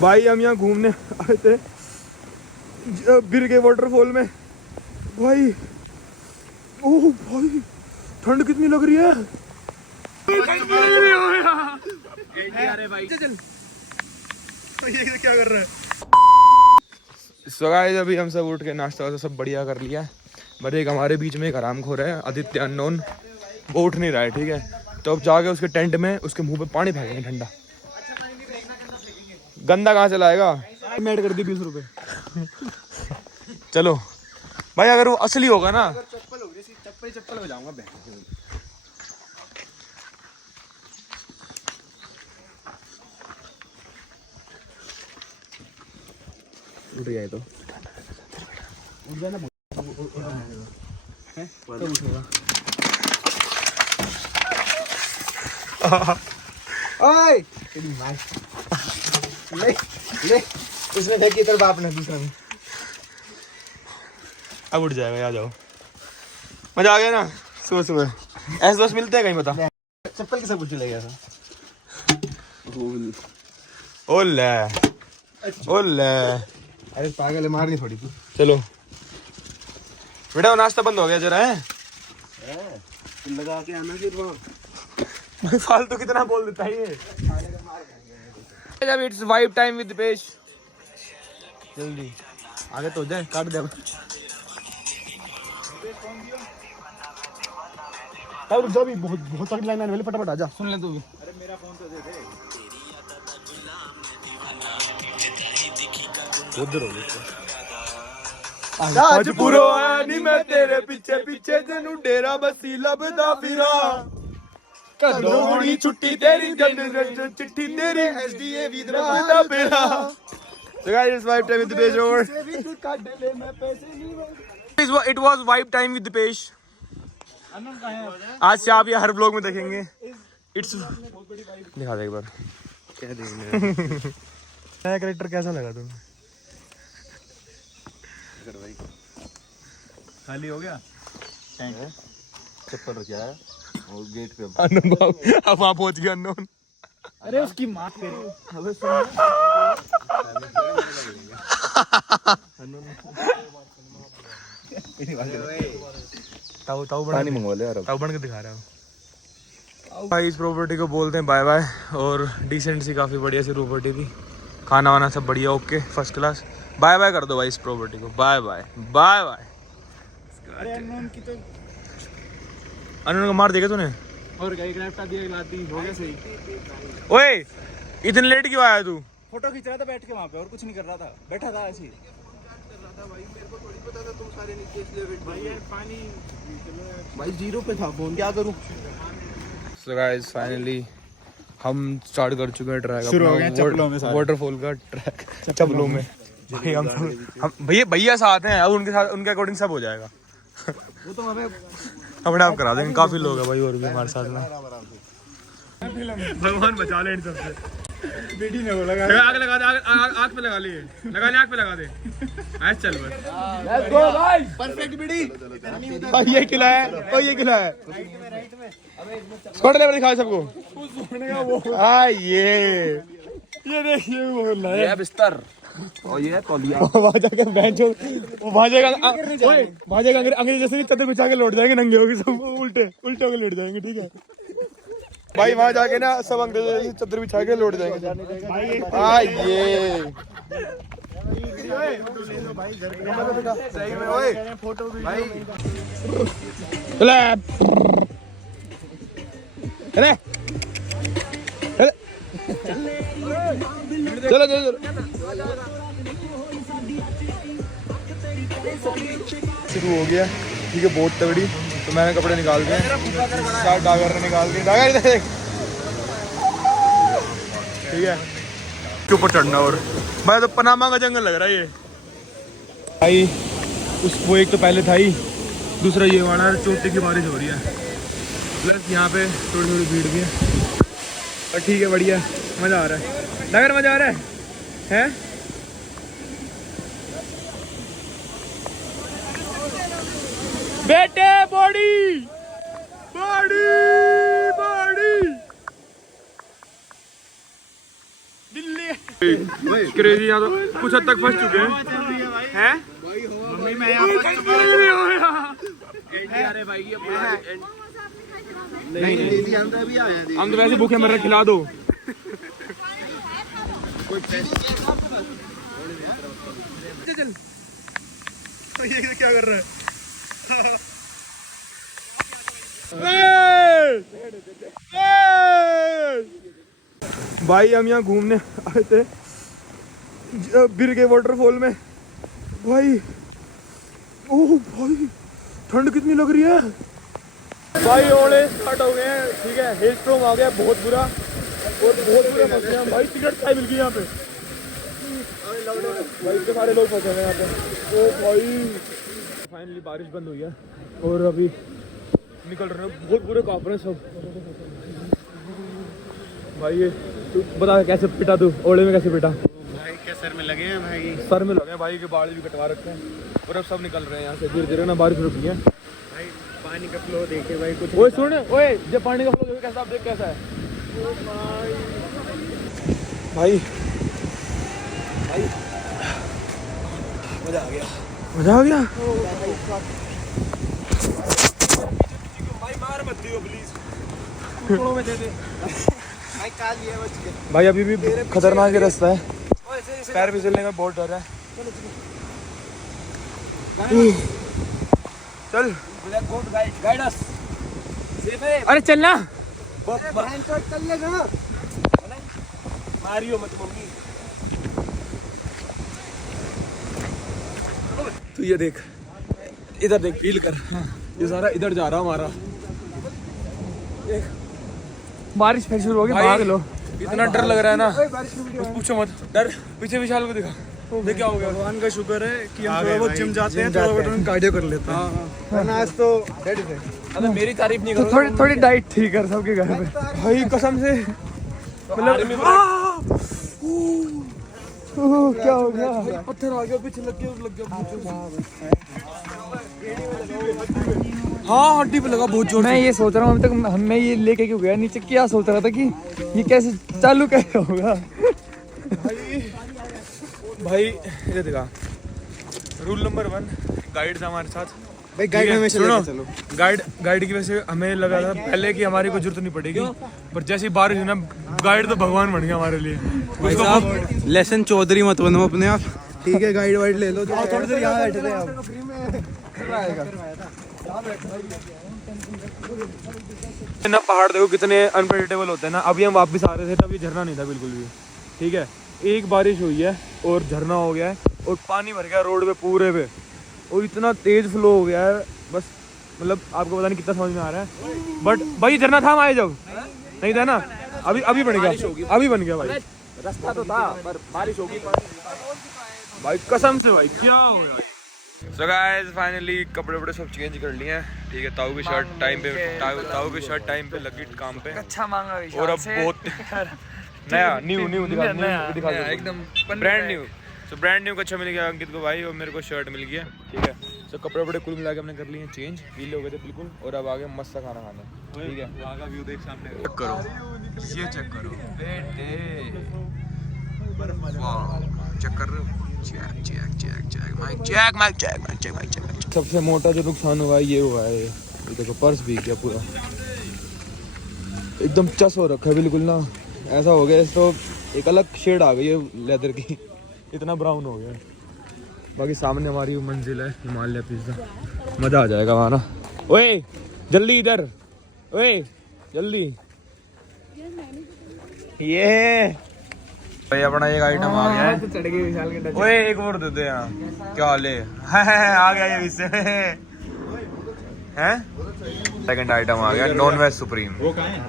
भाई हम यहाँ घूमने आए थे बिर के वाटरफॉल में। भाई ओह भाई ठंड कितनी लग रही है। अरे भाई चल ये क्या कर रहा है। सो गाइस अभी हम सब उठ के नाश्ता वास्ता सब बढ़िया कर लिया है। बट एक हमारे बीच में एक हरामखोर है आदित्य अननोन, वो उठ नहीं रहा है। ठीक है तो अब जाके उसके टेंट में उसके मुंह पे पानी फेंकेंगे ठंडा। गंदा कहाँ से लाएगा। मैं ऐड कर दी 20 रुपए। चलो भाई अगर वो असली होगा ना चप्पल बजाऊंगा। उठ गया तो उठ जाना ओए ले ले उसने फेंकी तेरे बाप ने दूसरा में। अब उठ जाएगा। आ जाओ मजा आ गया ना। सुबह सुबह ऐसे दोस्त मिलते हैं कहीं बता। चप्पल किसे पूछ ले गया था। ओले ओले अरे पागल है मारनी थोड़ी तू। चलो बेटा नाश्ता बंद हो गया जरा है लगा के आना फिर वहाँ फालतू कितना बोल देता है ये। जब इट्स वाइब टाइम विद पेश जल्दी आगे तो हो जाए काट दे। रुक जा भी बहुत सारी लाइन आने वाली फटाफट आजा सुन ले तू भी। अरे मेरा फोन तो दे दे उधर हो गया। आज पूरो आनी मैं तेरे पीछे पीछे तेनू डेरा बसी लभदा फिरा कदों होनी छुट्टी तेरी जन चिट्ठी तेरी एसडीए विद्रोह बेड़ा। So guys it's vibe time with the page over. It was vibe time with the page. आज से आप ये हर ब्लॉग में देखेंगे। इट्स दिखा दे एक बार क्या देखना नया कैरेक्टर कैसा लगा तुम्हें। खाली हो गया चप्पल रखा है और गेट पे अब वहाँ पहुंच गया अननोन। अरे उसकी माँ ताऊ बन के दिखा रहा हूँ भाई। इस प्रॉपर्टी को बोलते हैं बाय बाय। और डिसेंट सी काफ़ी बढ़िया सी प्रॉपर्टी थी। खाना वाना सब बढ़िया okay first class. Bye bye कर दो भाई इस प्रॉपर्टी को। Bye bye bye bye. Unknown को मार देगा तूने और हो गया सही। ओए इतने लेट क्यों आया तू। फोटो खींच रहा था बैठ के वहाँ पे और कुछ नहीं कर रहा था बैठा था ऐसे भाई मेरे को थोड़ी पता था तुम सारे नीचे इसलिए भाई यार पानी भाई जीरो पे था फोन क्या करूं। सो गाइस फाइनली हम स्टार्ट कर चुके हैं ट्रैक अपना वाटरफॉल का ट्रैक चप्पलों में। भाई हम भैया साथ हैं अब उनके साथ उनके अकॉर्डिंग सब हो जाएगा। वो तो हमें अपने आप करा देंगे। काफी लोग हैं भाई और भी हमारे साथ में। भगवान बचा ले इन सबसे। बेटी ने बोला आग लगा दे आग पे लगा लिए लगा ले आग पे लगा दे ऐसे चल बस लेट्स गो भाई परफेक्ट बेटी। और ये किला है स्क्वाड लेवल दिखाओ सबको सोने का वो ये देखिए वो बोल रहा है ये बिस्तर और ये तौलिया वहां जाके बेंचो वहां जाएगा अंग्रेज जैसे चद्दर बिछा के लौट जाएंगे नंगे होके सब उल्टे होके लेट जाएंगे। ठीक है भाई वहां जाके ना सब अंग्रेज चद्दर बिछा के लौट जाएंगे। चलो शुरू हो गया। ठीक है बहुत तगड़ी। तो मैंने कपड़े निकाल दिए चार डागर ने निकाल दिए डागर देख। ठीक है के ऊपर चढ़ना और भाई तो पनामा का जंगल लग रहा है ये भाई। वो एक तो पहले था ही दूसरा ये वाला चोटी की बारिश हो रही है प्लस यहाँ पे थोड़ी भीड़ भी है और ठीक है बढ़िया मज़ा आ रहा है। डागर मज़ा आ रहा है? बेटे बॉडी दिल्ली क्रेजी यहाँ तो कुछ हद तक फंस चुके हैं हम तो वैसे भूखे मर रहे, खिला दो। ये क्या कर रहा है? भाई हम यहाँ घूमने आए थे बिरगे वाटरफॉल में। भाई ओह भाई ठंड कितनी लग रही है भाई। ओले स्टार्ट हो गए हैं, ठीक है। हेल स्टॉर्म आ गया बहुत बुरा, और बहुत बुरे फंस गए हैं भाई। टिकट चाय मिल गई यहाँ पे भाई, इतने सारे लोग फंसे हैं यहाँ पे। ओ भाई फाइनली बारिश बंद हुई है और अभी निकल रहे हैं। बहुत बुरे काँप रहे हैं सब भाई। ये तू बता कैसे पिटा तू, ओले में कैसे पिटा भाई? क्या सर में लगे हैं भाई? सर में लगे हैं भाई के, बाल भी कटवा रखे हैं और अब सब निकल रहे हैं यहाँ से धीरे धीरे ना। बारिश रुकी है भाई, पानी का फ्लो देखे भाई कुछ। ओए सुन, ओए जब पानी का फ्लो कैसा, आप देख कैसा है भाई। भाई मजा आ गया, मजा आ गया भाई। मार मत दियो प्लीज, टुकड़ों में दे दे भाई। काल ये बच गए भाई। अभी भी खतरनाक ही रास्ता है, पैर फिसलने का बहुत डर है। चल गाइड अस। अरे चलना, चल लेगा मारियो मत मम्मी। तू ये देख, इधर देख, फील कर। ये सारा इधर जा रहा हमारा। बारिश फिर शुरू हो गई, भाग लो। इतना डर लग रहा है ना, कुछ पूछो मत। डर पीछे विशाल को दिखा, देख क्या हो गया। भगवान का शुक्र है कि हम थोड़ा बहुत जिम जाते हैं, थोड़ा बहुत कार्डियो कर लेते हैं। आज तो डेड थे। अरे मेरी तारीफ नहीं करो, थोड़ी थोड़ी डाइट ठीक कर सबके घर पे भाई, कसम से। मतलब क्या हो गया? पत्थर आ गया पीछे, लग गया हाँ, हड्डी पे लगा बहुत जोर। मैं ये सोच रहा हूँ अभी तक मैं ये लेके क्यों गया नीचे। क्या सोच रहा था कि ये कैसे चालू कैसे होगा भाई। ये देखा रूल नंबर 1, गाइड था हमारे साथ भाई। गाइड हमेशा लेके चलो। गाइड की वजह से हमें लगा था पहले कि हमारी कोई जरूरत नहीं पड़ेगी, पर जैसी बारिश हुई ना, गाइड तो भगवान बन गया हमारे लिए। लेसन चौधरी मत बनो अपने आप, ठीक है? गाइड वाइड ले लो। थोड़ी देर यहाँ बैठे थे आप। ना पहाड़ देखो कितने अनप्रेडिक्टेबल होते हैं ना। अभी हम वापस आ रहे थे तब ये झरना नहीं था बिल्कुल भी, ठीक है। एक बारिश हुई है और झरना हो गया है और पानी भर गया रोड पे पूरे पे, और इतना तेज फ्लो हो गया है बस। मतलब आपको पता नहीं कितना समझ में आ रहा है, बट भाई झरना था हमारे जब नहीं था ना। अभी बन गया, अभी बन गया भाई। रास्ता तो था पर बारिश होगी भाई, कसम से भाई क्या हो गया। So guys, फाइनली कपड़े वपड़े सब चेंज कर लिए हैं, ठीक है। ताऊ की शर्ट टाइम पे लगी काम पे। अच्छा मांगा और अब बहुत नया न्यू दिखा एकदम ब्रांड न्यू। तो ब्रांड न्यू का अच्छा मिल गया अंकित को भाई, और मेरे को शर्ट मिल गया, ठीक है। तो कपड़े वपड़े कुल मिला के हमने कर लिए चेंज, पीले हो गए थे बिल्कुल, और अब आगे मस्त सा खाना खाना, ठीक है। वहाँ का व्यू देख सामने, चेक करो, ये चेक करो बेटे, चेक कर रहे हो? चेक। सबसे मोटा जो नुकसान हुआ है ये हुआ है, ये देखो पर्स भीग गया पूरा, एकदम चस हो रखा है बिल्कुल ना। ऐसा हो गया तो एक अलग शेड आ गई है लेदर की, इतना ब्राउन हो गया। बाकी सामने हमारी मंजिल है हिमालय पिज्जा, मजा आ जाएगा वहाँ ना। ओए जल्दी इधर, ओए जल्दी। ये भाई अपना एक आइटम आ गया है। ओए एक और दे दे यार, क्या हाल है? आ गया ये इससे हैं। सेकंड आइटम आ गया, नॉन वेज सुप्रीम।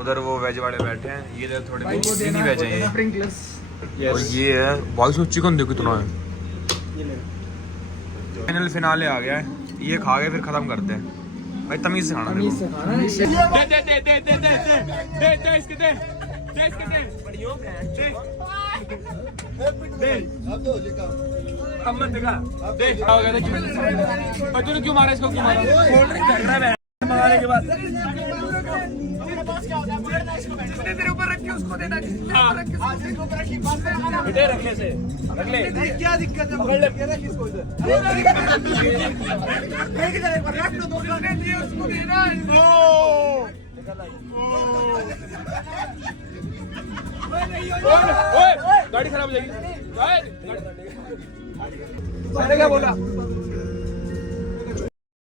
उधर वो वेज वाले बैठे हैं, ये थोड़े नहीं वेज है ये। और ये है भाई सो चिकन देखो कितना है। फाइनल फिनाले आ गया है, ये खा के फिर खत्म करते हैं भाई। तमीज से खाना, तूने क्यों मारा इसको? क्यों मारा? मंगाने के बाद तेरे ऊपर रखी उसको देना, बेटे रख ले से, रख ले। क्या दिक्कत है, पकड़ ले इसको इधर। उसको देना। गाड़ी खराब हो जाएगी। मैंने क्या बोला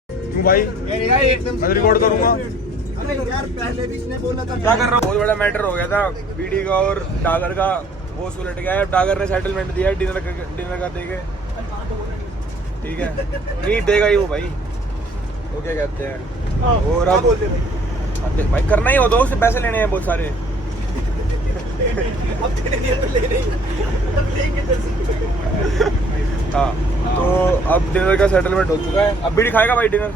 क्यों भाई, मैं रिकॉर्ड करूंगा। यार पहले भी इसने बोला था। क्या कर रहा हूँ, बहुत बड़ा मैटर हो गया था बीडी का और डागर का, वो उलट गया है। डागर ने सेटलमेंट दिया है डिनर का देके, ठीक है नहीं देगा ही वो भाई, वो क्या कहते हैं। और अब भाई करना ही हो तो उससे पैसे लेने हैं बहुत सारे। हाँ तो अब डिनर का सेटलमेंट हो चुका है। अब बीडी खाएगा भाई डिनर,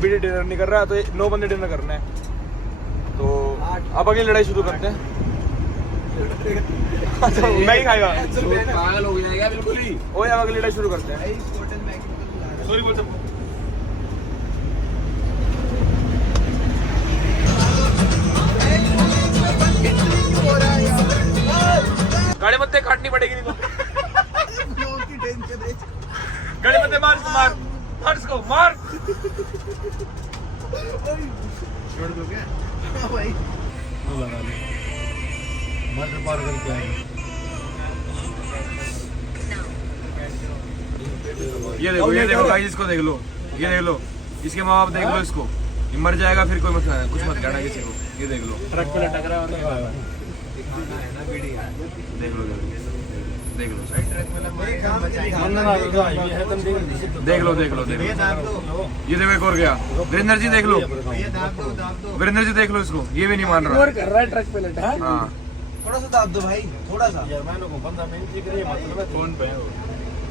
बीडी डिनर नहीं कर रहा है तो 9 बंदे डिनर करना है। तो अब अगली लड़ाई शुरू करते हैं। अच्छा मैं ही खाएगा, पागल हो जाएगा बिल्कुल ही। ओए अब अगली लड़ाई शुरू करते हैं। सॉरी बोल सबको। गाड़ी मत्ते काटनी पड़ेगी नहीं तो। गाड़ी मत्ते मार मार मार इसको मार। छोड़ दो क्या भाई, मटर पार करके आए। ये देखो गाइस, इसको देख लो, ये देख लो, इसके माँ बाप देख लो इसको, ये मर जाएगा फिर कोई मत कुछ मत कहना किसी को। ये देख लो ट्रक पे लटक रहा है, देख लो देख लो देख लो देख लो देख लो। ये देखो एक और गया, वीरेंद्र जी देख लो, वीरेंद्र जी देख लो इसको, ये भी नहीं मान रहा कर रहा है ट्रक पे लटा। हाँ थोड़ा सा दाब दो भाई, थोड़ा सा। फोन पे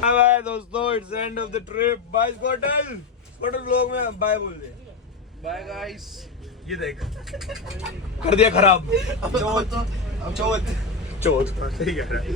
बाय दोस्तों, it's end of the trip. Bye स्कॉटल, स्कॉटल ब्लॉग में बाय बोल दे। Bye guys. ये देख कर दिया खराब। चौथ सही कह रहा है।